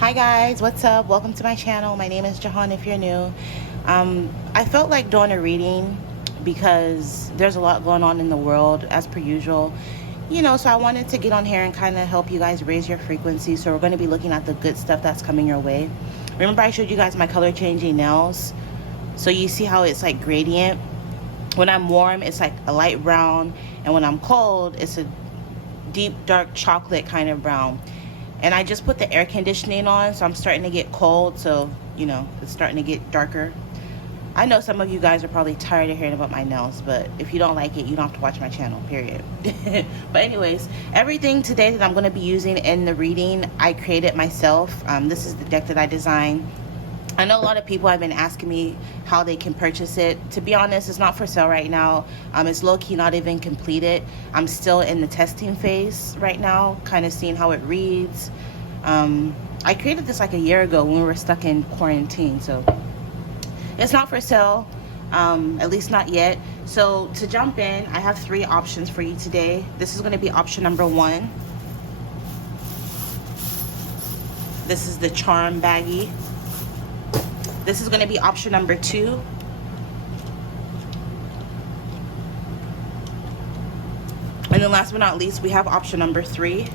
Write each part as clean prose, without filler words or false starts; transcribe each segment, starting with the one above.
Hi guys, what's up? Welcome to my channel. My name is Jahan if you're new. I felt like doing a reading because there's a lot going on in the world as per usual. So I wanted to get on here and kind of help you guys raise your frequency. So we're going to be looking at the good stuff that's coming your way. Remember I showed you guys my color changing nails? So you see how it's like gradient. When I'm warm, it's like a light brown. And when I'm cold, it's a deep dark chocolate kind of brown. And I just put the air conditioning on, so I'm starting to get cold, so it's starting to get darker. I know some of you guys are probably tired of hearing about my nails, but if you don't like it, you don't have to watch my channel, period. But anyways, everything today that I'm going to be using in the reading, I created myself. This is the deck that I designed. I know a lot of people have been asking me how they can purchase it. To be honest, it's not for sale right now. It's low-key not even completed. I'm still in the testing phase right now, kind of seeing how it reads. I created this like a year ago when we were stuck in quarantine, so it's not for sale, at least not yet. So to jump in, I have 3 options for you today. This is going to be option number 1. This is the charm baggie. This is going to be option number 2. And then last but not least, we have option number 3.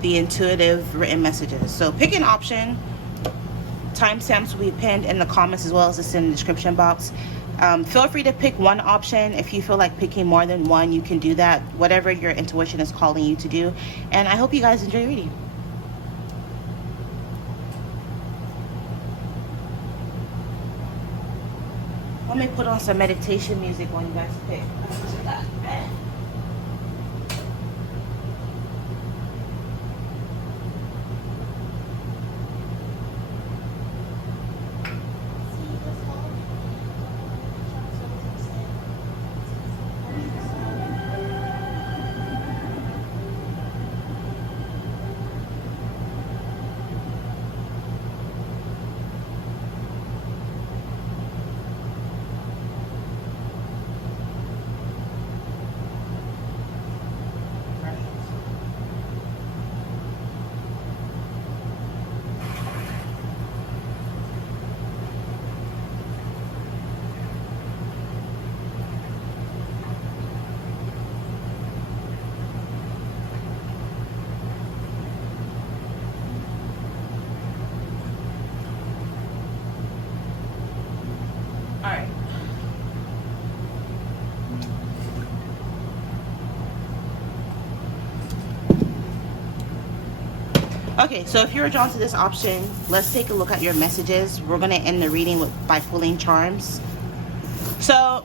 The intuitive written messages. So pick an option. Timestamps will be pinned in the comments as well as it's in the description box. Feel free to pick one option. If you feel like picking more than one, you can do that. Whatever your intuition is calling you to do. And I hope you guys enjoy reading. Let me put on some meditation music when you guys pick. Alright. Okay, so if you're drawn to this option, let's take a look at your messages. We're going to end the reading by pulling charms. So,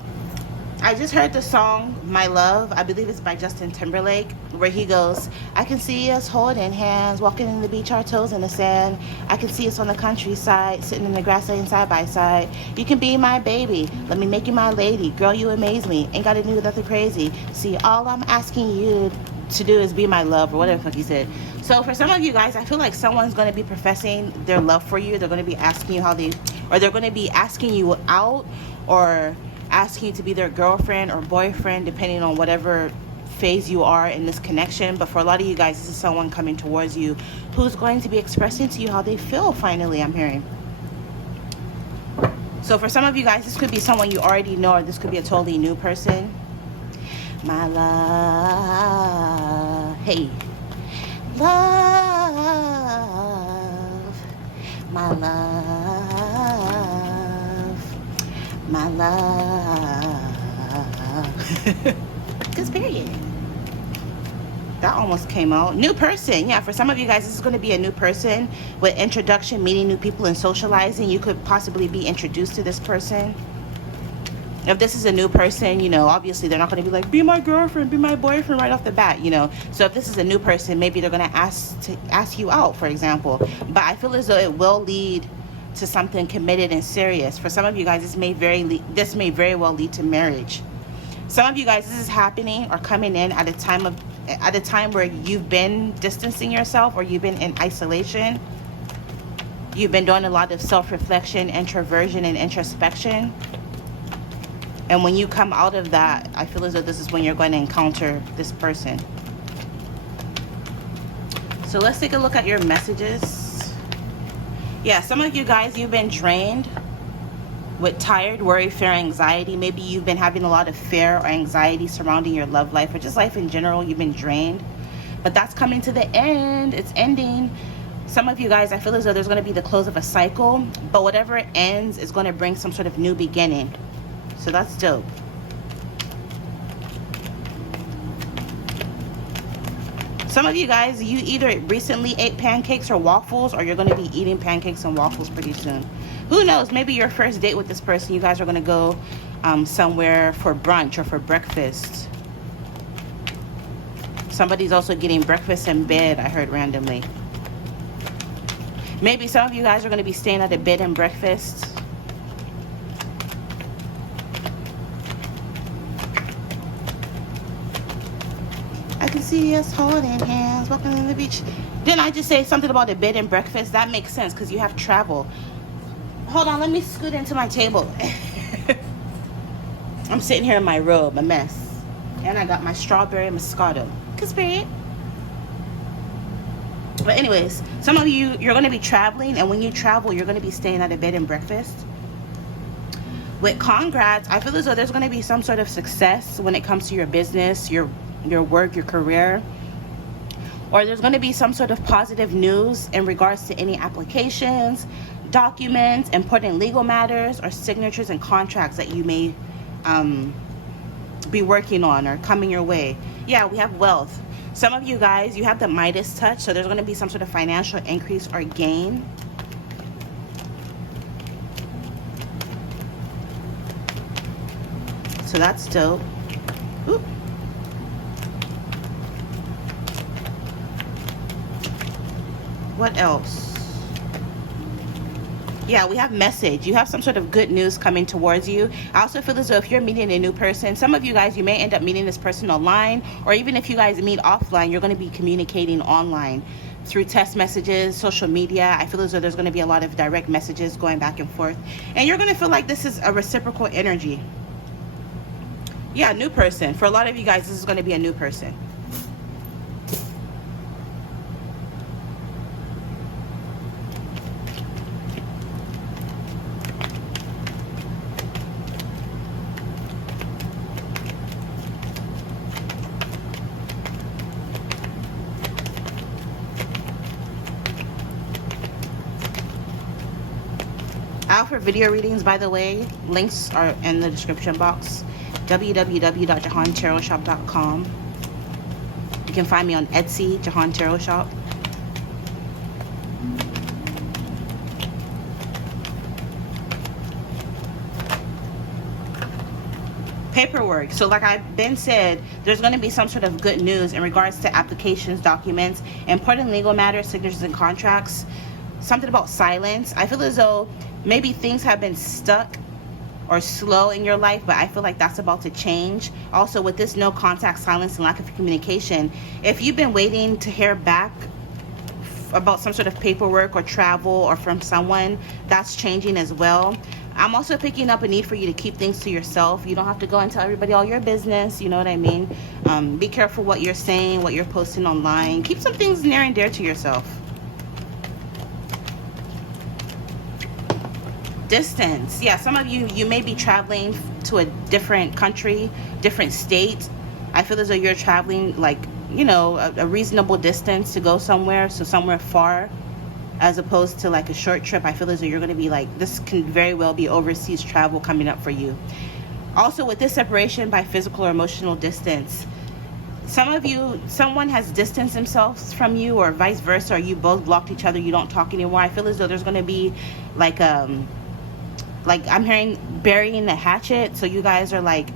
I just heard the song, My Love. I believe it's by Justin Timberlake, where he goes, I can see us holding hands, walking in the beach, our toes in the sand. I can see us on the countryside, sitting in the grass laying side by side. You can be my baby. Let me make you my lady. Girl, you amaze me. Ain't got to do nothing crazy. See, all I'm asking you to do is be my love, or whatever the fuck he said. So for some of you guys, I feel like someone's going to be professing their love for you. They're going to be asking you they're going to be asking you out, or asking you to be their girlfriend or boyfriend, depending on whatever phase you are in this connection. But for a lot of you guys, this is someone coming towards you who's going to be expressing to you how they feel, finally, I'm hearing. So for some of you guys, this could be someone you already know, or this could be a totally new person. My love, hey, love, my love, my love. Because period. That almost came out. New person. Yeah, for some of you guys, this is going to be a new person with introduction, meeting new people and socializing. You could possibly be introduced to this person. If this is a new person, obviously they're not going to be like, be my girlfriend, be my boyfriend right off the bat, So if this is a new person, maybe they're going to ask you out, for example. But I feel as though it will lead to something committed and serious. For some of you guys, this may very well lead to marriage. Some of you guys, this is happening or coming in at a time where you've been distancing yourself, or you've been in isolation. You've been doing a lot of self-reflection, introversion, and introspection. And when you come out of that, I feel as though this is when you're going to encounter this person. So let's take a look at your messages. Yeah, some of you guys, you've been drained with tired, worry, fear, anxiety. Maybe you've been having a lot of fear or anxiety surrounding your love life or just life in general. You've been drained. But that's coming to the end. It's ending. Some of you guys, I feel as though there's going to be the close of a cycle. But whatever it ends is going to bring some sort of new beginning. So that's dope. Some of you guys, you either recently ate pancakes or waffles, or you're going to be eating pancakes and waffles pretty soon. Who knows? Maybe your first date with this person, you guys are going to go somewhere for brunch or for breakfast. Somebody's also getting breakfast in bed, I heard randomly. Maybe some of you guys are going to be staying at a bed and breakfast. I can see us holding hands, walking on the beach. Didn't I just say something about a bed and breakfast? That makes sense because you have travel. Hold on, let me scoot into my table. I'm sitting here in my robe, a mess. And I got my strawberry Moscato. Conspiracy. But anyways, some of you, you're going to be traveling. And when you travel, you're going to be staying at a bed and breakfast. With congrats, I feel as though there's going to be some sort of success when it comes to your business, your work, your career, or there's going to be some sort of positive news in regards to any applications, documents, important legal matters, or signatures and contracts that you may be working on or coming your way. Yeah, we have wealth. Some of you guys, you have the Midas touch, so there's going to be some sort of financial increase or gain. So that's dope. Ooh. What else? Yeah, we have message. You have some sort of good news coming towards you. I also feel as though if you're meeting a new person, some of you guys, you may end up meeting this person online, or even if you guys meet offline, you're going to be communicating online through text messages, social media. I feel as though there's going to be a lot of direct messages going back and forth, and you're going to feel like this is a reciprocal energy. Yeah, new person. For a lot of you guys, this is going to be a new person. Out for video readings, by the way, links are in the description box. www.jahantarotshop.com. You can find me on Etsy, Jahan Tarot Shop. Paperwork. So like I've been said, there's going to be some sort of good news in regards to applications, documents, important legal matters, signatures and contracts. Something about silence. I feel as though maybe things have been stuck or slow in your life, but I feel like that's about to change. Also, with this no contact, silence, and lack of communication, if you've been waiting to hear back about some sort of paperwork or travel or from someone, that's changing as well. I'm also picking up a need for you to keep things to yourself. You don't have to go and tell everybody all your business, you know what I mean? Be careful what you're saying, what you're posting online. Keep some things near and dear to yourself. Distance. Yeah, some of you, you may be traveling to a different country, different state. I feel as though you're traveling like, you know, a reasonable distance to go somewhere, so somewhere far, as opposed to like a short trip. I feel as though you're going to be like, this can very well be overseas travel coming up for you. Also, with this separation by physical or emotional distance, some of you, someone has distanced themselves from you, or vice versa, or you both blocked each other, you don't talk anymore. I feel as though there's going to be like I'm hearing burying the hatchet. So you guys are like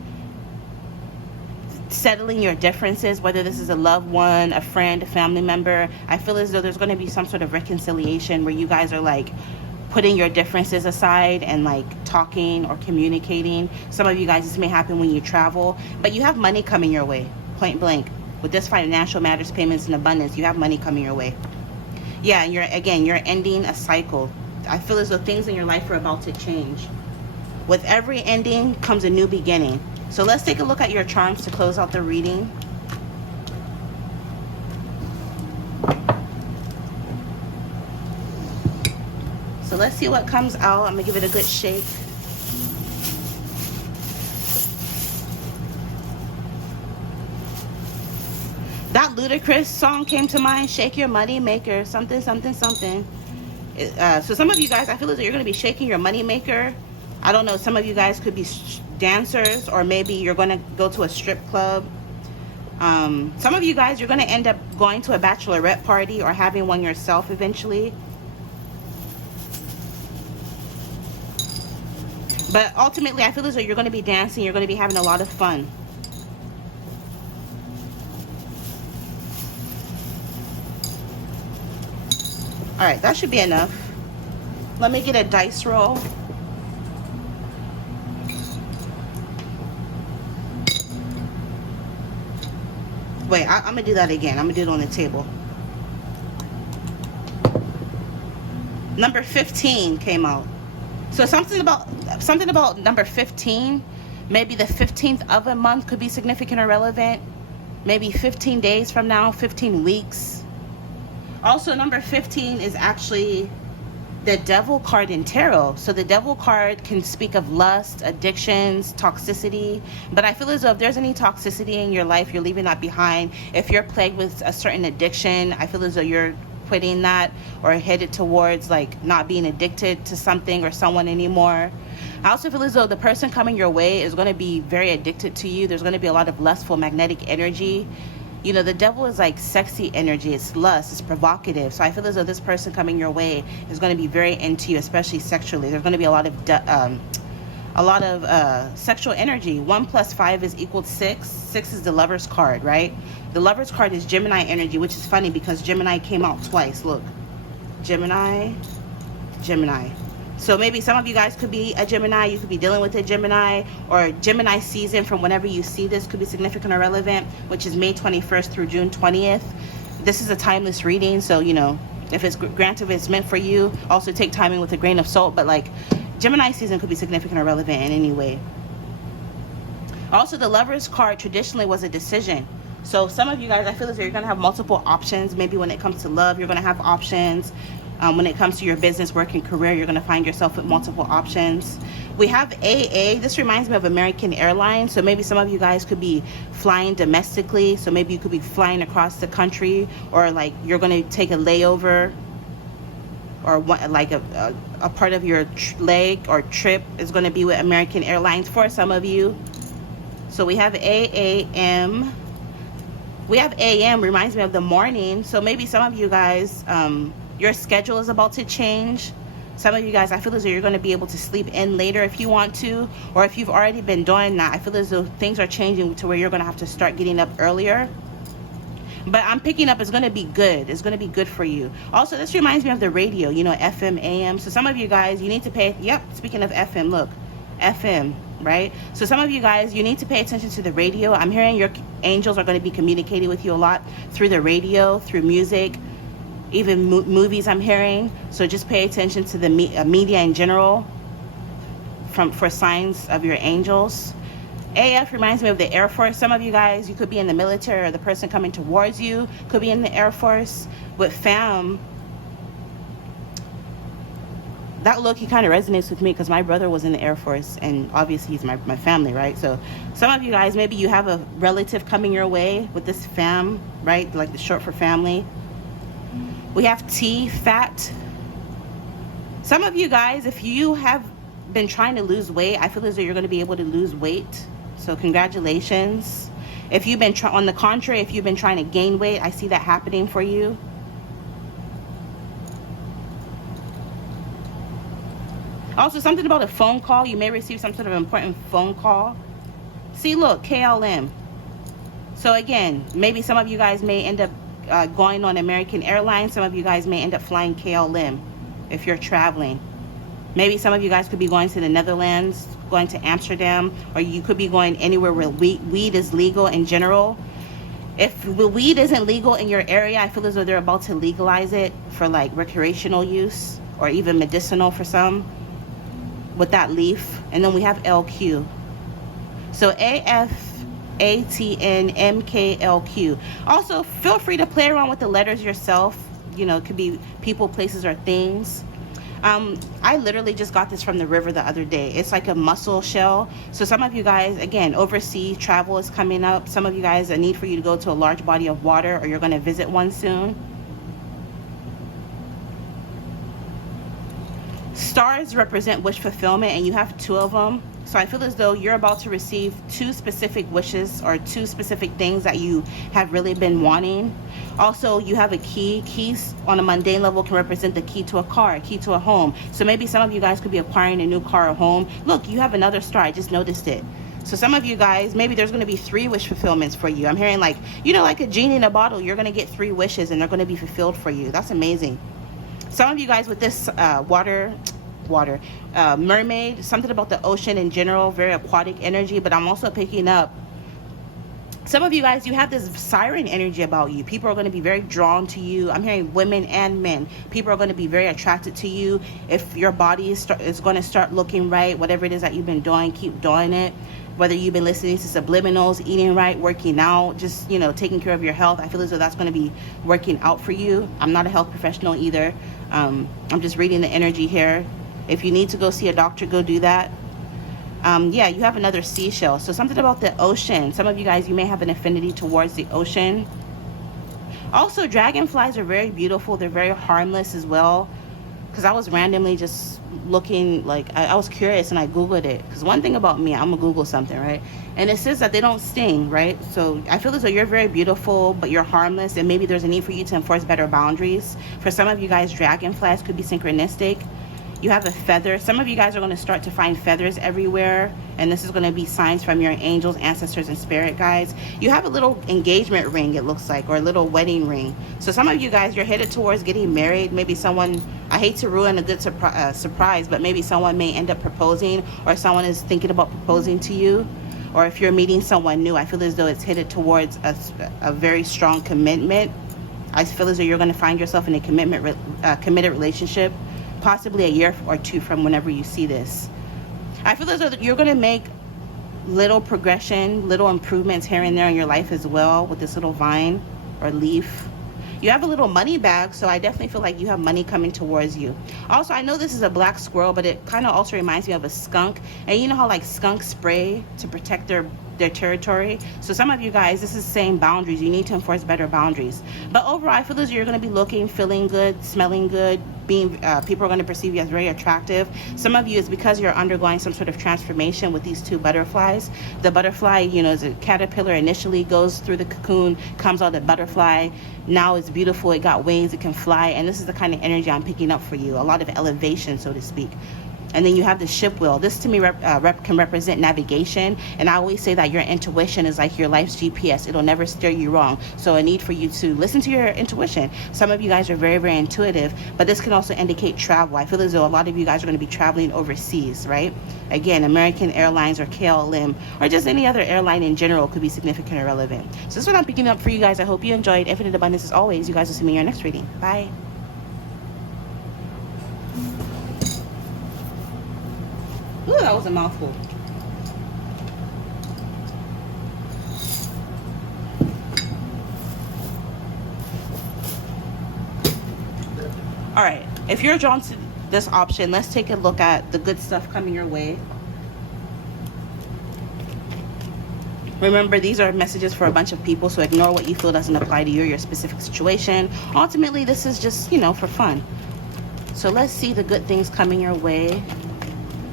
settling your differences, whether this is a loved one, a friend, a family member. I feel as though there's going to be some sort of reconciliation where you guys are like putting your differences aside and like talking or communicating. Some of you guys, this may happen when you travel, but you have money coming your way, point blank. With this financial matters, payments, and abundance, you have money coming your way. Yeah, and you're ending a cycle. I feel as though things in your life are about to change. With every ending comes a new beginning. So let's take a look at your charms to close out the reading. So let's see what comes out. I'm gonna give it a good shake. That Ludacris song came to mind, Shake Your Money Maker, something, something, something. So some of you guys, I feel as though you're gonna be shaking your money maker. I don't know, some of you guys could be dancers, or maybe you're gonna go to a strip club. Some of you guys, you're gonna end up going to a bachelorette party or having one yourself eventually. But ultimately, I feel as though you're gonna be dancing, you're gonna be having a lot of fun. All right, that should be enough. Let me get a dice roll. Wait, I'm gonna do that again. I'm gonna do it on the table. Number 15 came out. So something about number 15, maybe the 15th of a month could be significant or relevant. Maybe 15 days from now, 15 weeks. Also, number 15 is actually the devil card in tarot. So the devil card can speak of lust, addictions, toxicity. But I feel as though if there's any toxicity in your life, you're leaving that behind. If you're plagued with a certain addiction, I feel as though you're quitting that or headed towards like not being addicted to something or someone anymore. I also feel as though the person coming your way is going to be very addicted to you. There's going to be a lot of lustful magnetic energy. You know, the devil is like sexy energy. It's lust, it's provocative. So I feel as though this person coming your way is going to be very into you, especially sexually. There's going to be a lot of sexual energy. 1 + 5 is equal to 6. 6 is the Lover's card, right? The Lover's card is Gemini energy, which is funny because Gemini came out twice. Look, Gemini, Gemini. So maybe some of you guys could be a Gemini. You could be dealing with a Gemini, or Gemini season from whenever you see this could be significant or relevant, which is May 21st through June 20th. This is a timeless reading, so you know, if it's granted, if it's meant for you, also take timing with a grain of salt. But like, Gemini season could be significant or relevant in any way. Also, the Lover's card traditionally was a decision. So some of you guys, I feel as though you're going to have multiple options. Maybe when it comes to love, you're going to have options. When it comes to your business, work, and career, you're going to find yourself with multiple options. We have AA. This reminds me of American Airlines. So maybe some of you guys could be flying domestically. So maybe you could be flying across the country, or like you're going to take a layover, or like a part of your leg or trip is going to be with American Airlines for some of you. So we have AAM. We have AM, reminds me of the morning. So maybe some of you guys, your schedule is about to change. Some of you guys, I feel as though you're going to be able to sleep in later if you want to, or if you've already been doing that, I feel as though things are changing to where you're going to have to start getting up earlier. But I'm picking up, it's going to be good. It's going to be good for you. Also, this reminds me of the radio, you know, FM, AM. So some of you guys, you need to pay, yep, speaking of FM, look, FM, right? So some of you guys, you need to pay attention to the radio. I'm hearing your angels are going to be communicating with you a lot through the radio, through music, even movies I'm hearing. So just pay attention to the media in general for signs of your angels. AF reminds me of the Air Force. Some of you guys, you could be in the military, or the person coming towards you could be in the Air Force. With FAM, that look, he kind of resonates with me because my brother was in the Air Force, and obviously he's my family, right? So some of you guys, maybe you have a relative coming your way with this FAM, right? Like the short for family. We have T, fat. Some of you guys, if you have been trying to lose weight, I feel as though you're going to be able to lose weight. So congratulations. If you've been on the contrary, if you've been trying to gain weight, I see that happening for you. Also, something about a phone call. You may receive some sort of important phone call. See, look, KLM. So again, maybe some of you guys may end up going on American Airlines. Some of you guys may end up flying KLM if you're traveling. Maybe some of you guys could be going to the Netherlands, going to Amsterdam, or you could be going anywhere where weed is legal in general. If the weed isn't legal in your area, I feel as though they're about to legalize it for like recreational use, or even medicinal for some, with that leaf. And then we have LQ. So AF, ATN, MKLQ. Also, feel free to play around with the letters yourself. You know, it could be people, places, or things. I literally just got this from the river the other day. It's like a mussel shell. So some of you guys, again, overseas travel is coming up. Some of you guys, a need for you to go to a large body of water, or you're going to visit one soon. Stars represent wish fulfillment, and you have 2 of them. So I feel as though you're about to receive 2 specific wishes, or 2 specific things that you have really been wanting. Also, you have a key. Keys on a mundane level can represent the key to a car, a key to a home. So maybe some of you guys could be acquiring a new car or home. Look, you have another star. I just noticed it. So some of you guys, maybe there's going to be 3 wish fulfillments for you. I'm hearing like, you know, like a genie in a bottle. You're going to get 3 wishes and they're going to be fulfilled for you. That's amazing. Some of you guys with this mermaid, something about the ocean in general, very aquatic energy. But I'm also picking up, some of you guys, you have this siren energy about you. People are going to be very drawn to you. I'm hearing women and men. People are going to be very attracted to you. If your body is going to start looking right, whatever it is that you've been doing, keep doing it. Whether you've been listening to subliminals, eating right, working out, just, you know, taking care of your health, I feel as though that's going to be working out for you. I'm not a health professional either. I'm just reading the energy here. If you need to go see a doctor, go do that. Yeah, you have another seashell. So something about the ocean. Some of you guys, you may have an affinity towards the ocean. Also, dragonflies are very beautiful. They're very harmless as well. Because I was randomly just looking, like, I was curious and I Googled it. Because one thing about me, I'm going to Google something, right? And it says that they don't sting, right? So I feel as though you're very beautiful, but you're harmless. And maybe there's a need for you to enforce better boundaries. For some of you guys, dragonflies could be synchronistic. You have a feather. Some of you guys are going to start to find feathers everywhere, and this is going to be signs from your angels, ancestors, and spirit guides. You have a little engagement ring, it looks like, or a little wedding ring. So some of you guys, you're headed towards getting married. Maybe someone, I hate to ruin a good surprise, but maybe someone may end up proposing, or someone is thinking about proposing to you. Or if you're meeting someone new, I feel as though it's headed towards a very strong commitment. I feel as though you're going to find yourself in a committed relationship, possibly a year or 2 from whenever you see this. I feel as though you're going to make little progression, little improvements here and there in your life as well with this little vine or leaf. You have a little money bag, so I definitely feel like you have money coming towards you. Also, I know this is a black squirrel, but it kind of also reminds me of a skunk. And you know how like skunks spray to protect their territory? So some of you guys, this is saying boundaries. You need to enforce better boundaries. But overall, I feel as you're going to be looking, feeling good, smelling good, being people are going to perceive you as very attractive. Some of you, is because you're undergoing some sort of transformation with these 2 butterflies. The butterfly, you know, is a caterpillar, initially goes through the cocoon, comes out a butterfly. Now it's beautiful, it got wings, it can fly, and this is the kind of energy I'm picking up for you. A lot of elevation, so to speak. And then you have the ship wheel. This to me can represent navigation. And I always say that your intuition is like your life's GPS. It'll never steer you wrong. So a need for you to listen to your intuition. Some of you guys are very, very intuitive, but this can also indicate travel. I feel as though a lot of you guys are going to be traveling overseas, right? Again, American Airlines or KLM or just any other airline in general could be significant or relevant. So this is what I'm picking up for you guys. I hope you enjoyed. Infinite abundance as always. You guys will see me in your next reading. Bye. Ooh, that was a mouthful. All right, if you're drawn to this option, let's take a look at the good stuff coming your way. Remember, these are messages for a bunch of people, so ignore what you feel doesn't apply to you or your specific situation. Ultimately, this is just, you know, for fun. So let's see the good things coming your way.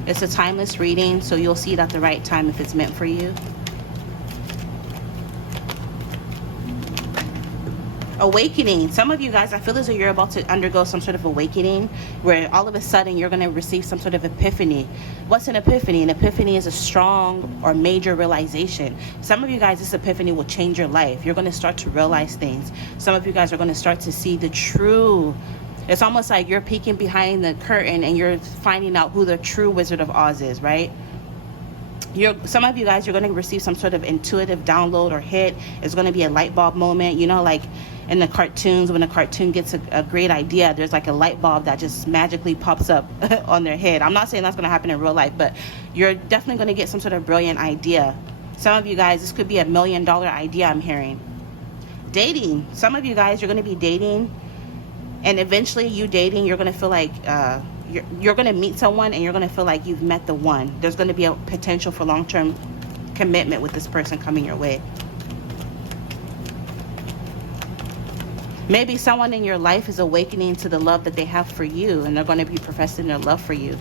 It's a timeless reading, so you'll see it at the right time if it's meant for you. Awakening. Some of you guys, I feel as though you're about to undergo some sort of awakening where all of a sudden you're going to receive some sort of epiphany. What's an epiphany? An epiphany is a strong or major realization. Some of you guys, this epiphany will change your life. You're going to start to realize things. Some of you guys are going to start to see the true. It's almost like you're peeking behind the curtain and you're finding out who the true Wizard of Oz is, right? Some of you guys, you're going to receive some sort of intuitive download or hit. It's going to be a light bulb moment. You know, like in the cartoons, when a cartoon gets a great idea, there's like a light bulb that just magically pops up on their head. I'm not saying that's going to happen in real life, but you're definitely going to get some sort of brilliant idea. Some of you guys, this could be $1 million idea I'm hearing. Dating. Some of you guys, you're going to be dating. And eventually you dating, you're going to feel like you're going to meet someone and you're going to feel like you've met the one. There's going to be a potential for long-term commitment with this person coming your way. Maybe someone in your life is awakening to the love that they have for you, and they're going to be professing their love for you.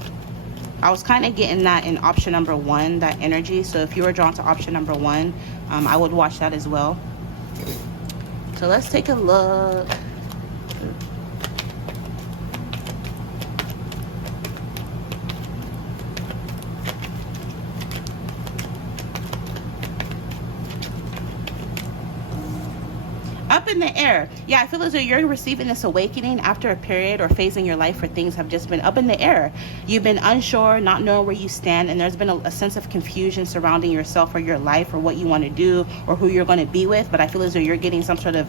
I was kind of getting that in option number 1, that energy. So if you were drawn to option number 1, I would watch that as well. So let's take a look. Up in the air. Yeah, I feel as though you're receiving this awakening after a period or phase in your life where things have just been up in the air. You've been unsure, not knowing where you stand, and there's been a sense of confusion surrounding yourself or your life or what you want to do or who you're going to be with. But I feel as though you're getting some sort of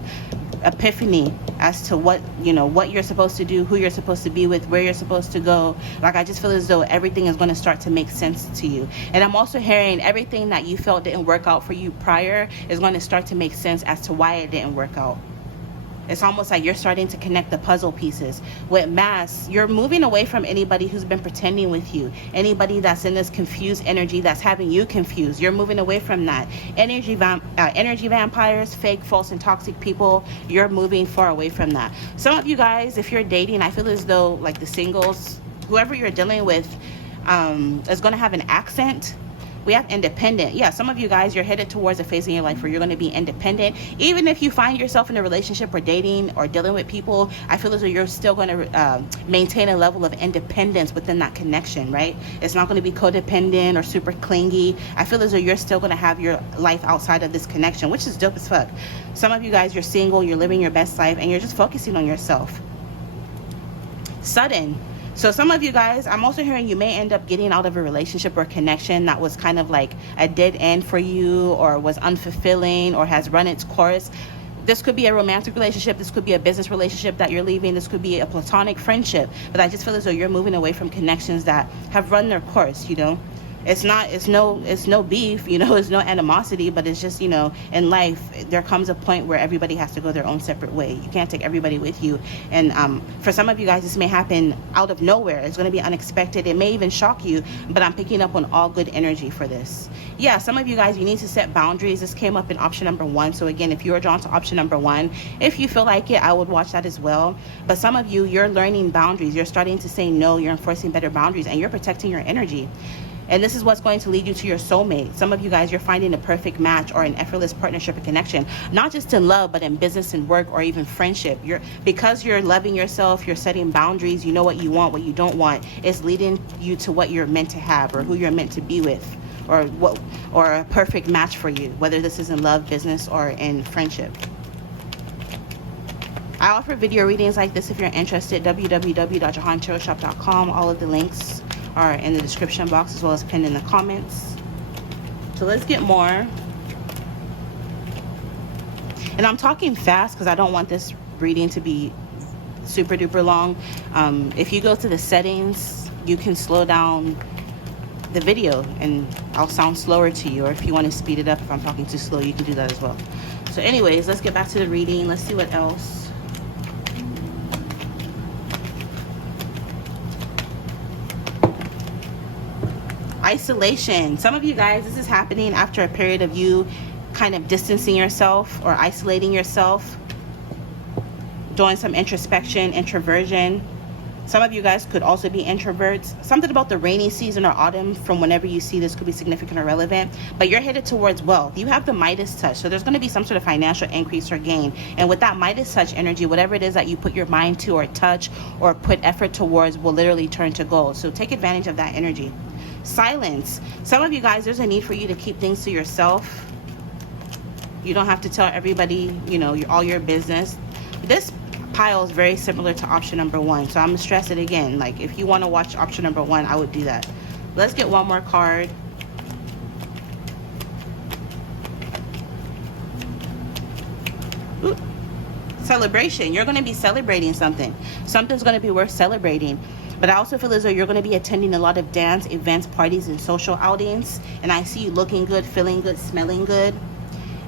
epiphany as to what, you know, what you're supposed to do, who you're supposed to be with, where you're supposed to go. Like, I just feel as though everything is going to start to make sense to you. And I'm also hearing everything that you felt didn't work out for you prior is going to start to make sense as to why it didn't work out. It's almost like you're starting to connect the puzzle pieces. With Mass, you're moving away from anybody who's been pretending with you. Anybody that's in this confused energy that's having you confused. You're moving away from that. Energy vampires, fake, false, and toxic people, you're moving far away from that. Some of you guys, if you're dating, I feel as though, like the singles, whoever you're dealing with is going to have an accent. We have independent. Yeah, some of you guys, you're headed towards a phase in your life where you're going to be independent. Even if you find yourself in a relationship or dating or dealing with people, I feel as though you're still going to maintain a level of independence within that connection, right? It's not going to be codependent or super clingy. I feel as though you're still going to have your life outside of this connection, which is dope as fuck. Some of you guys, you're single, you're living your best life, and you're just focusing on yourself. Sudden. So some of you guys, I'm also hearing you may end up getting out of a relationship or connection that was kind of like a dead end for you, or was unfulfilling, or has run its course. This could be a romantic relationship. This could be a business relationship that you're leaving. This could be a platonic friendship. But I just feel as though you're moving away from connections that have run their course, you know. It's no beef, you know, it's no animosity, but it's just, you know, in life, there comes a point where everybody has to go their own separate way. You can't take everybody with you. And for some of you guys, this may happen out of nowhere. It's going to be unexpected. It may even shock you, but I'm picking up on all good energy for this. Yeah, some of you guys, you need to set boundaries. This came up in option number 1. So again, if you are drawn to option number 1, if you feel like it, I would watch that as well. But some of you, you're learning boundaries. You're starting to say no. You're enforcing better boundaries, and you're protecting your energy. And this is what's going to lead you to your soulmate. Some of you guys, you're finding a perfect match or an effortless partnership and connection, not just in love, but in business and work, or even friendship. Because you're loving yourself, you're setting boundaries, you know what you want, what you don't want. It's leading you to what you're meant to have, or who you're meant to be with, or a perfect match for you, whether this is in love, business, or in friendship. I offer video readings like this if you're interested. www.jahantarotshop.com. All of the links are in the description box, as well as pinned in the comments. So let's get more. And I'm talking fast because I don't want this reading to be super duper long. If you go to the settings, you can slow down the video and I'll sound slower to you. Or if you want to speed it up, if I'm talking too slow, you can do that as well. So anyways, let's get back to the reading. Let's see what else. Isolation. Some of you guys, this is happening after a period of you kind of distancing yourself or isolating yourself, doing some introspection, introversion. Some of you guys could also be introverts. Something about the rainy season or autumn, from whenever you see this, could be significant or relevant. But you're headed towards wealth. You have the Midas touch, so there's going to be some sort of financial increase or gain. And with that Midas touch energy, whatever it is that you put your mind to or touch or put effort towards will literally turn to gold. So take advantage of that energy. Silence. Some of you guys, there's a need for you to keep things to yourself. You don't have to tell everybody, you know, all your business. This pile is very similar to option number 1, so I'm gonna stress it again. Like, if you want to watch option number 1, I would do that. Let's get one more card. Ooh. Celebration. You're going to be celebrating something. Something's going to be worth celebrating. But I also feel as though you're going to be attending a lot of dance, events, parties, and social outings. And I see you looking good, feeling good, smelling good.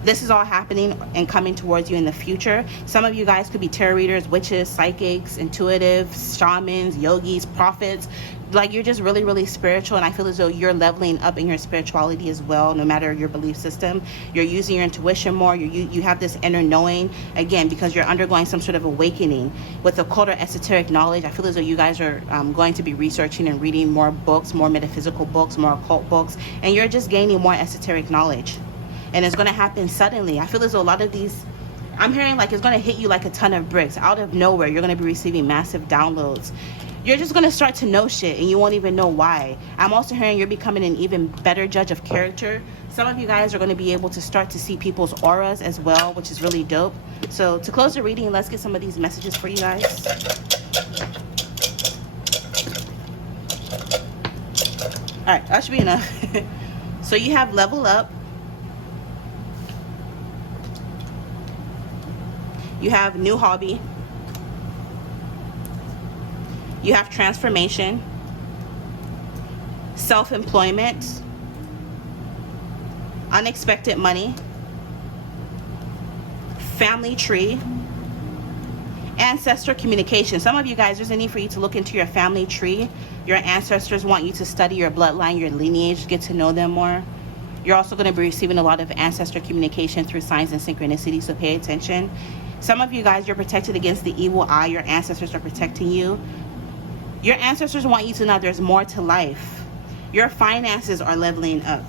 This is all happening and coming towards you in the future. Some of you guys could be tarot readers, witches, psychics, intuitives, shamans, yogis, prophets. Like, you're just really, really spiritual, and I feel as though you're leveling up in your spirituality as well, no matter your belief system. You're using your intuition more. You have this inner knowing, again, because you're undergoing some sort of awakening. With occult or esoteric knowledge, I feel as though you guys are going to be researching and reading more books, more metaphysical books, more occult books, and you're just gaining more esoteric knowledge. And it's going to happen suddenly. I feel as though a lot of these, I'm hearing like it's going to hit you like a ton of bricks. Out of nowhere, you're going to be receiving massive downloads. You're just going to start to know shit and you won't even know why. I'm also hearing you're becoming an even better judge of character. Some of you guys are going to be able to start to see people's auras as well, which is really dope. So to close the reading, let's get some of these messages for you guys. All right, that should be enough. So you have level up. You have new hobby. You have transformation, self-employment, unexpected money, family tree, ancestor communication. Some of you guys, there's a need for you to look into your family tree. Your ancestors want you to study your bloodline, your lineage, get to know them more. You're also going to be receiving a lot of ancestor communication through signs and synchronicity, so pay attention. Some of you guys, you're protected against the evil eye. Your ancestors are protecting you. Your ancestors want you to know there's more to life. Your finances are leveling up.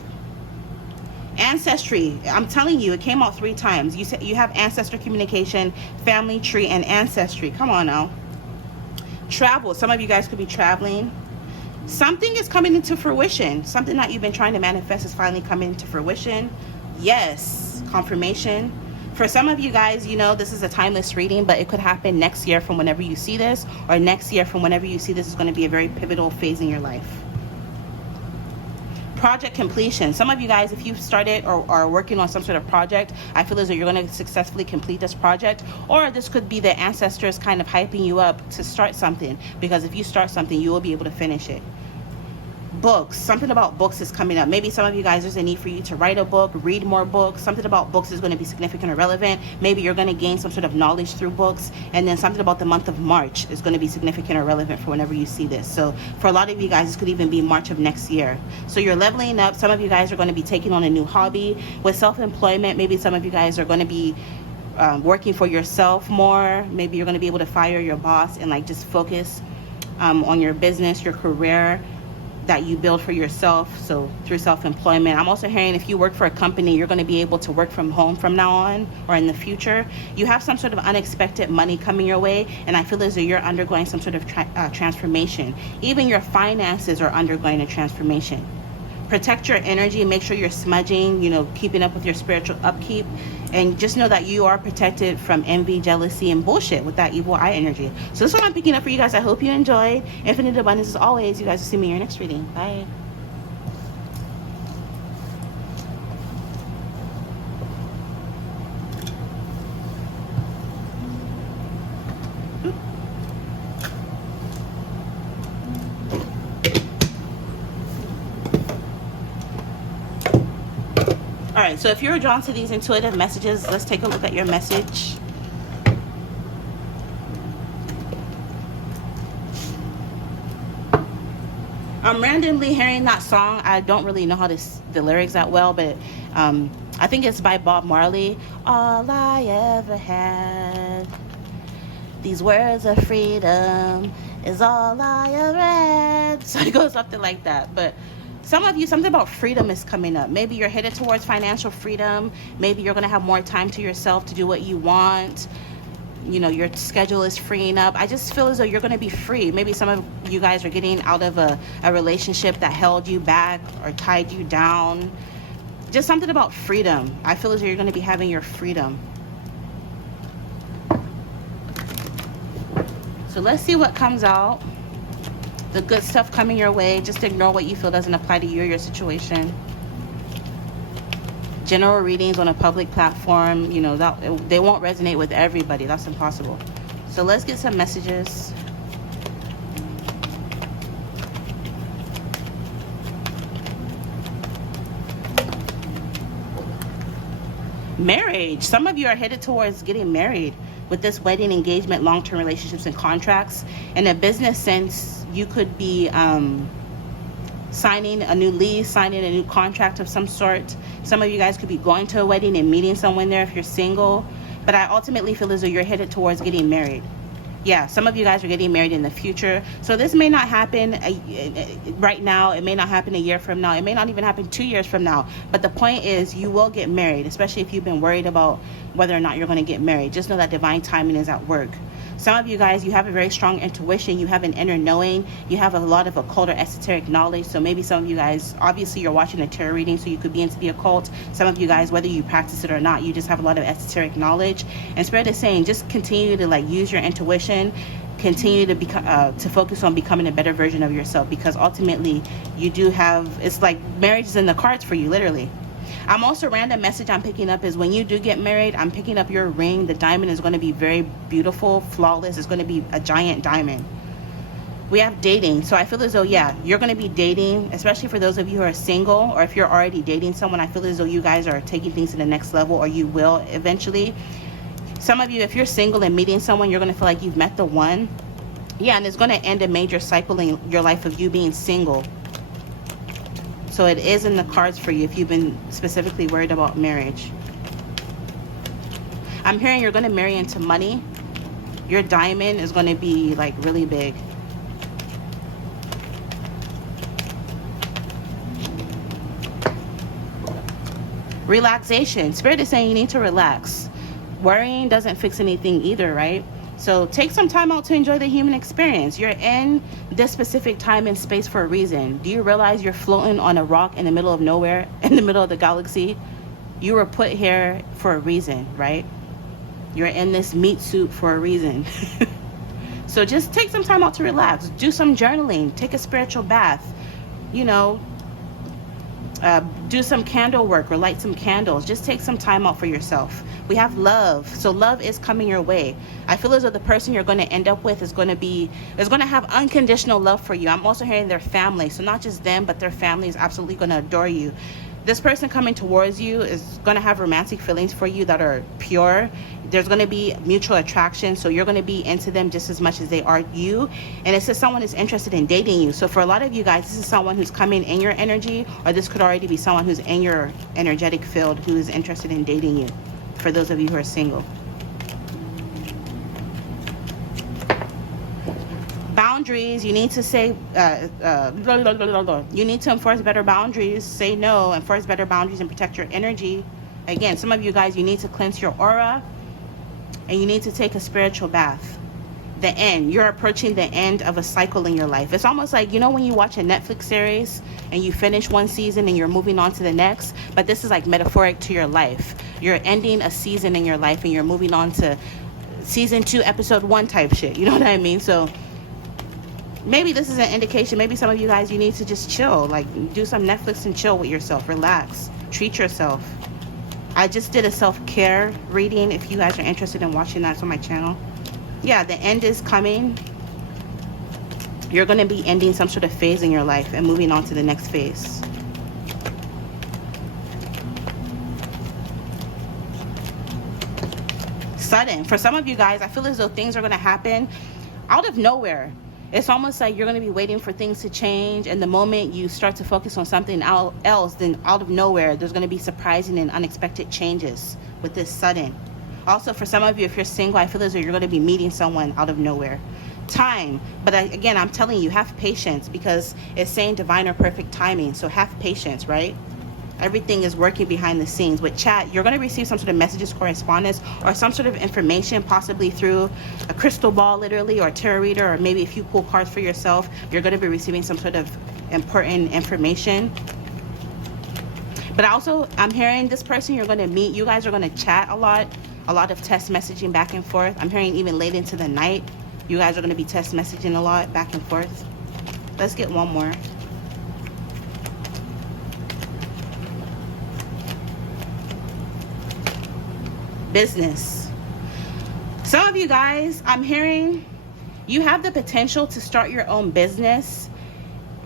Ancestry, I'm telling you, it came out 3 times. You have ancestor communication, family tree, and ancestry. Come on now. Travel, some of you guys could be traveling. Something is coming into fruition. Something that you've been trying to manifest is finally coming into fruition. Yes, confirmation. For some of you guys, you know, this is a timeless reading, but it could happen next year from whenever you see this, or next year from whenever you see this is going to be a very pivotal phase in your life. Project completion. Some of you guys, if you've started or are working on some sort of project, I feel as though you're going to successfully complete this project, or this could be the ancestors kind of hyping you up to start something, because if you start something, you will be able to finish it. Books, something about books is coming up. Maybe some of you guys, there's a need for you to write a book, read more books. Something about books is going to be significant or relevant. Maybe you're going to gain some sort of knowledge through books. And then something about the month of March is going to be significant or relevant for whenever you see this. So for a lot of you guys, this could even be March of next year. So you're leveling up. Some of you guys are going to be taking on a new hobby. With self-employment, maybe some of you guys are going to be working for yourself more. Maybe you're going to be able to fire your boss and like just focus on your business, your career that you build for yourself, so through self-employment. I'm also hearing if you work for a company, you're going to be able to work from home from now on or in the future. You have some sort of unexpected money coming your way, and I feel as though you're undergoing some sort of transformation. Even your finances are undergoing a transformation. Protect your energy, make sure you're smudging, you know, keeping up with your spiritual upkeep, and just know that you are protected from envy, jealousy, and bullshit with that evil eye energy. So this is what I'm picking up for you guys. I hope you enjoyed. Infinite abundance as always. You guys will see me in your next reading. Bye. All right, so if you're drawn to these intuitive messages, let's take a look at your message. I'm randomly hearing that song. I don't really know how the lyrics that well, but I think it's by Bob Marley. All I ever had, these words of freedom is all I ever had. So it goes something like that. But some of you, something about freedom is coming up. Maybe you're headed towards financial freedom. Maybe you're going to have more time to yourself to do what you want. You know, your schedule is freeing up. I just feel as though you're going to be free. Maybe some of you guys are getting out of a relationship that held you back or tied you down. Just something about freedom. I feel as though you're going to be having your freedom. So let's see what comes out. The good stuff coming your way. Just ignore what you feel doesn't apply to you or your situation. General readings on a public platform, you know, that they won't resonate with everybody. That's impossible. So let's get some messages. Marriage. Some of you are headed towards getting married with this wedding, engagement, long-term relationships, and contracts. In a business sense, you could be signing a new lease, signing a new contract of some sort. Some of you guys could be going to a wedding and meeting someone there if you're single. But I ultimately feel as though you're headed towards getting married. Yeah, some of you guys are getting married in the future. So this may not happen right now. It may not happen a year from now. It may not even happen 2 years from now. But the point is, you will get married, especially if you've been worried about whether or not you're going to get married. Just know that divine timing is at work. Some of you guys, you have a very strong intuition. You have an inner knowing. You have a lot of occult or esoteric knowledge. So maybe some of you guys, obviously you're watching a tarot reading, so you could be into the occult. Some of you guys, whether you practice it or not, you just have a lot of esoteric knowledge. And Spirit is saying, just continue to like use your intuition. Continue to to focus on becoming a better version of yourself, because ultimately you do have, it's like marriage is in the cards for you, literally. I'm also, random message I'm picking up is when you do get married, I'm picking up your ring. The diamond is going to be very beautiful, flawless. It's going to be a giant diamond. We have dating. So I feel as though, yeah, you're going to be dating, especially for those of you who are single, or if you're already dating someone, I feel as though you guys are taking things to the next level, or you will eventually. Some of you, if you're single and meeting someone, you're going to feel like you've met the one. Yeah, and it's going to end a major cycle in your life of you being single. So it is in the cards for you if you've been specifically worried about marriage. I'm hearing you're going to marry into money. Your diamond is going to be like really big. Relaxation. Spirit is saying you need to relax. Worrying doesn't fix anything either, right? So take some time out to enjoy the human experience. You're in this specific time and space for a reason. Do you realize you're floating on a rock in the middle of nowhere, in the middle of the galaxy? You were put here for a reason, right? You're in this meat suit for a reason. So just take some time out to relax. Do some journaling. Take a spiritual bath. You know, do some candle work or light some candles. Just take some time out for yourself. We have love. So love is coming your way. I feel as though the person you're going to end up with is going to have unconditional love for you. I'm also hearing their family. So not just them, but their family is absolutely going to adore you. This person coming towards you is going to have romantic feelings for you that are pure. There's going to be mutual attraction. So you're going to be into them just as much as they are you. And it says someone is interested in dating you. So for a lot of you guys, this is someone who's coming in your energy, or this could already be someone who's in your energetic field who is interested in dating you, for those of you who are single. Boundaries. You need to say, you need to enforce better boundaries. Say no, enforce better boundaries, and protect your energy. Again, some of you guys, you need to cleanse your aura, and you need to take a spiritual bath. The end. You're approaching the end of a cycle in your life. It's almost like, you know, when you watch a Netflix series and you finish one season and you're moving on to the next, but this is like metaphoric to your life. You're ending a season in your life and you're moving on to season 2, episode 1 type shit. You know what I mean? So maybe this is an indication. Maybe some of you guys, you need to just chill, like do some Netflix and chill with yourself. Relax, treat yourself. I just did a self-care reading. If you guys are interested in watching that, it's on my channel. Yeah, the end is coming. You're going to be ending some sort of phase in your life and moving on to the next phase. Sudden. For some of you guys, I feel as though things are going to happen out of nowhere. It's almost like you're going to be waiting for things to change, and the moment you start to focus on something else, then out of nowhere, there's going to be surprising and unexpected changes with this sudden. Also, for some of you, if you're single, I feel as though you're going to be meeting someone out of nowhere. Time. But again, I'm telling you, have patience, because it's saying divine or perfect timing. So have patience, right? Everything is working behind the scenes. With chat, you're going to receive some sort of messages, correspondence, or some sort of information, possibly through a crystal ball, literally, or a tarot reader, or maybe a few cool cards for yourself. You're going to be receiving some sort of important information. But also, I'm hearing this person you're going to meet, you guys are going to chat a lot of text messaging back and forth. I'm hearing even late into the night, you guys are going to be text messaging a lot back and forth. Let's get one more. Business. Some of you guys, I'm hearing you have the potential to start your own business,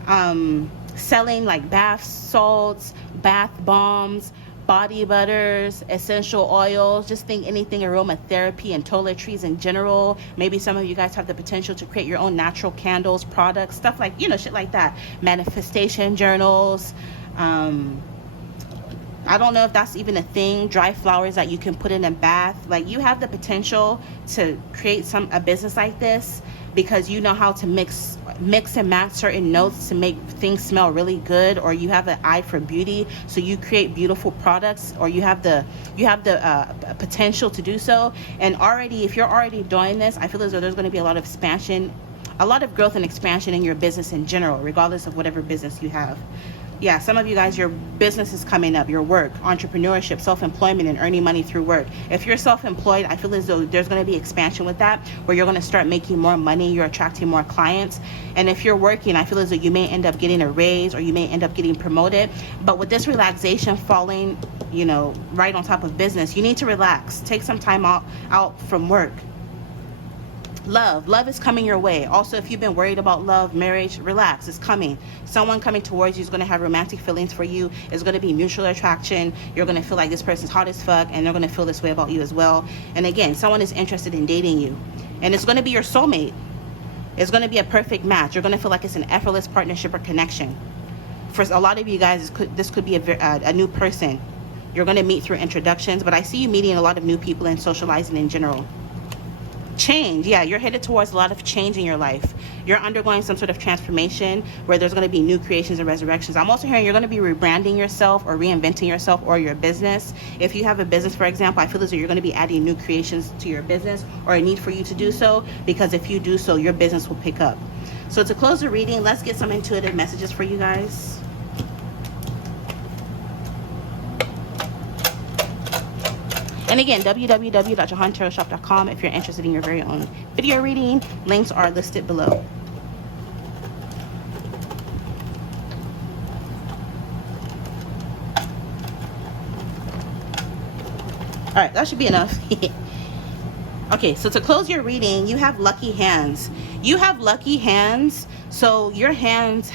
selling like bath salts, bath bombs, body butters, essential oils, just think anything aromatherapy and toiletries in general. Maybe some of you guys have the potential to create your own natural candles, products, stuff like, you know, shit like that. Manifestation journals. I don't know if that's even a thing. Dry flowers that you can put in a bath. Like, you have the potential to create a business like this because you know how to mix and match certain notes to make things smell really good, or you have an eye for beauty, so you create beautiful products, or you have the potential to do so. And already, if you're already doing this, I feel as though there's going to be a lot of expansion, a lot of growth and expansion in your business in general, regardless of whatever business you have. Yeah, some of you guys, your business is coming up, your work, entrepreneurship, self-employment, and earning money through work. If you're self-employed, I feel as though there's going to be expansion with that, where you're going to start making more money, you're attracting more clients. And if you're working, I feel as though you may end up getting a raise, or you may end up getting promoted. But with this relaxation falling, you know, right on top of business, you need to relax. Take some time out from work. Love is coming your way. Also, if you've been worried about love, marriage, relax, it's coming. Someone coming towards you is going to have romantic feelings for you. It's going to be mutual attraction. You're going to feel like this person's hot as fuck, and they're going to feel this way about you as well. And again, someone is interested in dating you, and it's going to be your soulmate. It's going to be a perfect match. You're going to feel like it's an effortless partnership or connection. For a lot of you guys, this could be a new person. You're going to meet through introductions, but I see you meeting a lot of new people and socializing in general. Change, yeah, you're headed towards a lot of change in your life. You're undergoing some sort of transformation where there's going to be new creations and resurrections. I'm also hearing you're going to be rebranding yourself or reinventing yourself or your business. If you have a business, for example, I feel as though you're going to be adding new creations to your business, or a need for you to do so, because if you do so, your business will pick up. So to close the reading, let's get some intuitive messages for you guys. And again, www.JahanTarotShop.com if you're interested in your very own video reading. Links are listed below. All right, that should be enough. Okay, so to close your reading, you have lucky hands. You have lucky hands, so your hands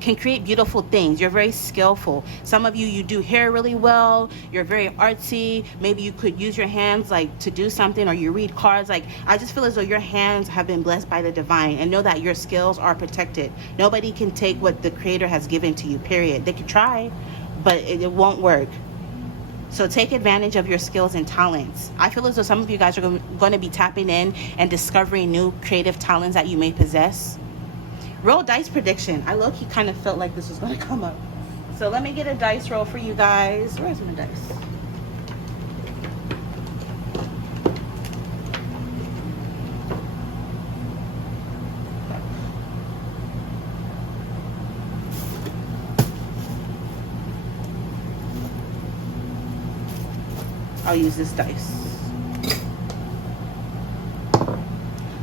can create beautiful things. You're very skillful. Some of you do hair really well. You're very artsy. Maybe you could use your hands like to do something, or you read cards. Like, I just feel as though your hands have been blessed by the divine, and know that your skills are protected. Nobody can take what the Creator has given to you, period. They can try, but it won't work. So take advantage of your skills and talents. I feel as though some of you guys are going to be tapping in and discovering new creative talents that you may possess. Roll dice prediction. I low-key kind of felt like this was going to come up. So let me get a dice roll for you guys. Where's my dice? I'll use this dice.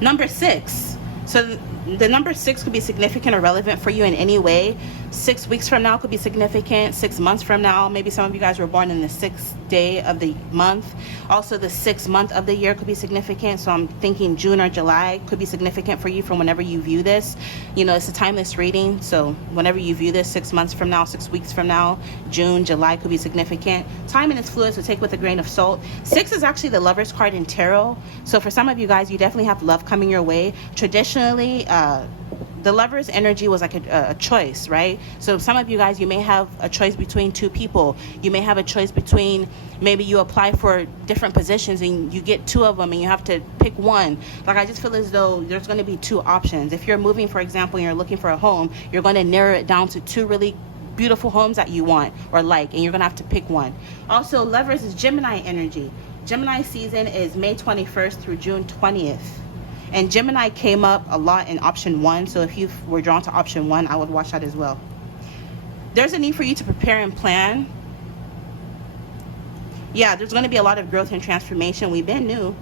Number 6. So the number 6 could be significant or relevant for you in any way. 6 weeks from now could be significant. 6 months from now, maybe some of you guys were born in the 6th day of the month. Also, the 6th month of the year could be significant. So I'm thinking June or July could be significant for you from whenever you view this. You know, it's a timeless reading. So whenever you view this, 6 months from now, 6 weeks from now, June, July could be significant. Timing is fluid, so take with a grain of salt. 6 is actually the Lover's card in tarot. So for some of you guys, you definitely have love coming your way. Traditionally, the Lover's energy was like a choice, right? So some of you guys, you may have a choice between two people. You may have a choice between, maybe you apply for different positions and you get 2 of them and you have to pick one. Like, I just feel as though there's going to be 2 options. If you're moving, for example, and you're looking for a home, you're going to narrow it down to 2 really beautiful homes that you want or like, and you're going to have to pick one. Also, Lovers is Gemini energy. Gemini season is May 21st through June 20th. And Gemini came up a lot in option 1. So if you were drawn to option 1, I would watch that as well. There's a need for you to prepare and plan. Yeah, there's going to be a lot of growth and transformation. We've been new.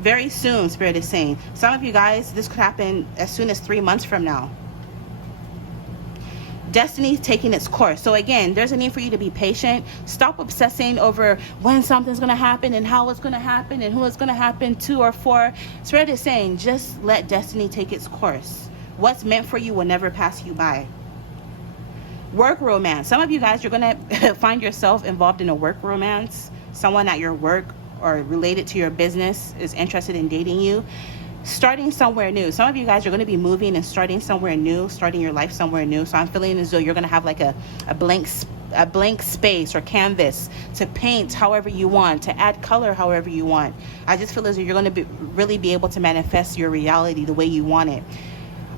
Very soon, Spirit is saying. Some of you guys, this could happen as soon as 3 months from now. Destiny is taking its course. So again, there's a need for you to be patient. Stop obsessing over when something's going to happen and how it's going to happen and who it's going to happen to or for. Spirit is saying, just let destiny take its course. What's meant for you will never pass you by. Work romance. Some of you guys, you're going to find yourself involved in a work romance. Someone at your work or related to your business is interested in dating you. Starting somewhere new. Some of you guys are going to be moving and starting somewhere new, starting your life somewhere new. So I'm feeling as though you're going to have like a blank space or canvas to paint however you want, to add color however you want. I just feel as though you're going to really be able to manifest your reality the way you want it.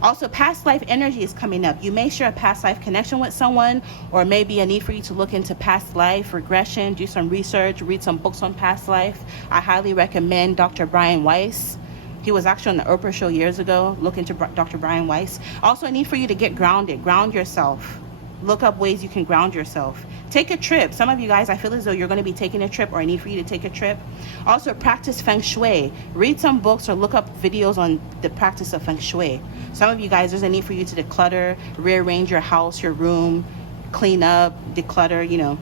Also, past life energy is coming up. You may share a past life connection with someone, or maybe a need for you to look into past life regression, do some research, read some books on past life. I highly recommend Dr. Brian Weiss. He was actually on the Oprah show years ago. Look into Dr. Brian Weiss. Also, a need for you to get grounded. Ground yourself. Look up ways you can ground yourself. Take a trip. Some of you guys, I feel as though you're going to be taking a trip, or I need for you to take a trip. Also, practice Feng Shui. Read some books or look up videos on the practice of Feng Shui. Some of you guys, there's a need for you to declutter, rearrange your house, your room, clean up, declutter, you know.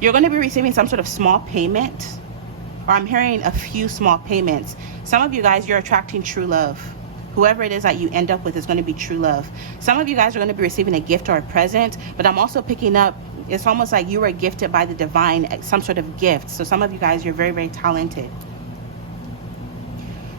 You're going to be receiving some sort of small payment, or I'm hearing a few small payments. Some of you guys, you're attracting true love. Whoever it is that you end up with is going to be true love. Some of you guys are going to be receiving a gift or a present, but I'm also picking up, it's almost like you were gifted by the divine, some sort of gift. So some of you guys, you're very, very talented.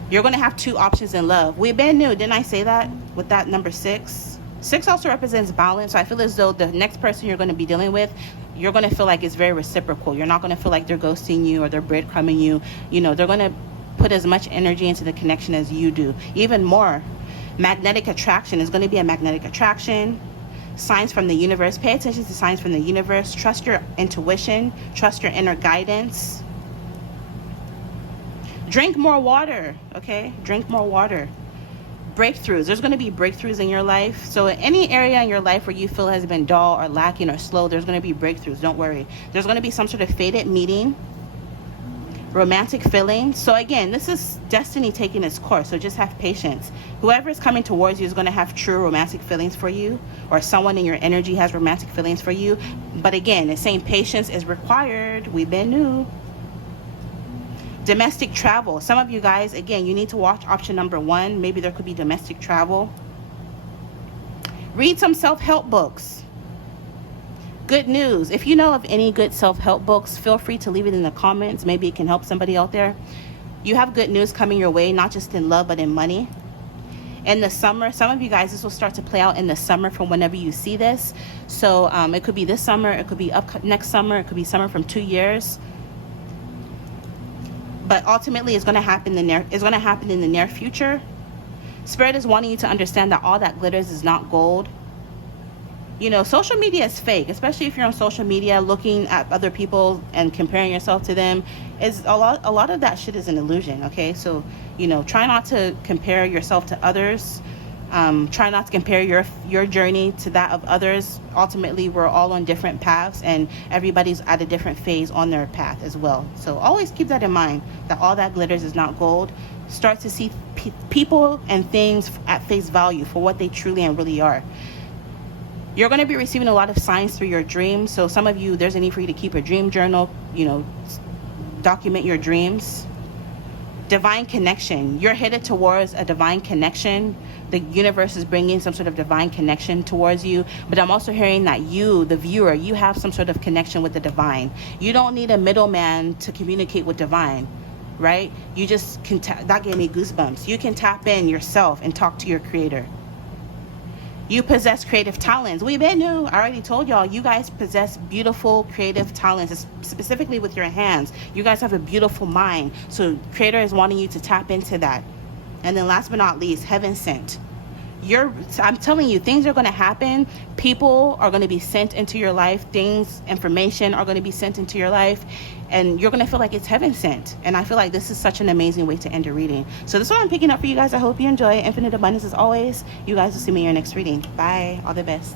You're going to have two options in love. We've been new. Didn't I say that with that number 6? 6 also represents balance. So I feel as though the next person you're going to be dealing with, you're going to feel like it's very reciprocal. You're not going to feel like they're ghosting you or they're breadcrumbing you. You know, they're going to put as much energy into the connection as you do. Even more. Magnetic attraction is going to be a magnetic attraction. Signs from the universe. Pay attention to signs from the universe. Trust your intuition. Trust your inner guidance. Drink more water, okay? Drink more water. Breakthroughs. There's going to be breakthroughs in your life. So in any area in your life where you feel has been dull or lacking or slow, there's going to be breakthroughs. Don't worry. There's going to be some sort of fated meeting. Romantic feelings. So again, this is destiny taking its course, so just have patience. Whoever is coming towards you is going to have true romantic feelings for you, or someone in your energy has romantic feelings for you. But again, it's saying patience is required. We've been new. Domestic travel. Some of you guys, again, you need to watch option number 1. Maybe there could be domestic travel. Read some self-help books. Good news. If you know of any good self-help books, feel free to leave it in the comments. Maybe it can help somebody out there. You have good news coming your way, not just in love, but in money. In the summer, some of you guys, this will start to play out in the summer from whenever you see this. So it could be this summer, it could be next summer, it could be summer from 2 years. But ultimately, it's going to happen in the near future. Spirit is wanting you to understand that all that glitters is not gold. You know, social media is fake, especially if you're on social media looking at other people and comparing yourself to them. Is a lot of that shit is an illusion, okay? So, you know, try not to compare yourself to others. Try not to compare your journey to that of others. Ultimately, we're all on different paths, and everybody's at a different phase on their path as well. So always keep that in mind, that all that glitters is not gold. Start to see people and things at face value for what they truly and really are. You're going to be receiving a lot of signs through your dreams. So some of you, there's a need for you to keep a dream journal, you know, document your dreams. Divine connection. You're headed towards a divine connection. The universe is bringing some sort of divine connection towards you. But I'm also hearing that you, the viewer, you have some sort of connection with the divine. You don't need a middleman to communicate with divine, right? You just can, that gave me goosebumps. You can tap in yourself and talk to your creator. You possess creative talents. We've been new. I already told y'all, you guys possess beautiful creative talents, specifically with your hands. You guys have a beautiful mind. So Creator is wanting you to tap into that. And then last but not least, heaven sent. I'm telling you, things are going to happen. People are going to be sent into your life. Information are going to be sent into your life. And you're going to feel like it's heaven sent. And I feel like this is such an amazing way to end a reading. So this is what I'm picking up for you guys. I hope you enjoy it. Infinite abundance as always. You guys will see me in your next reading. Bye. All the best.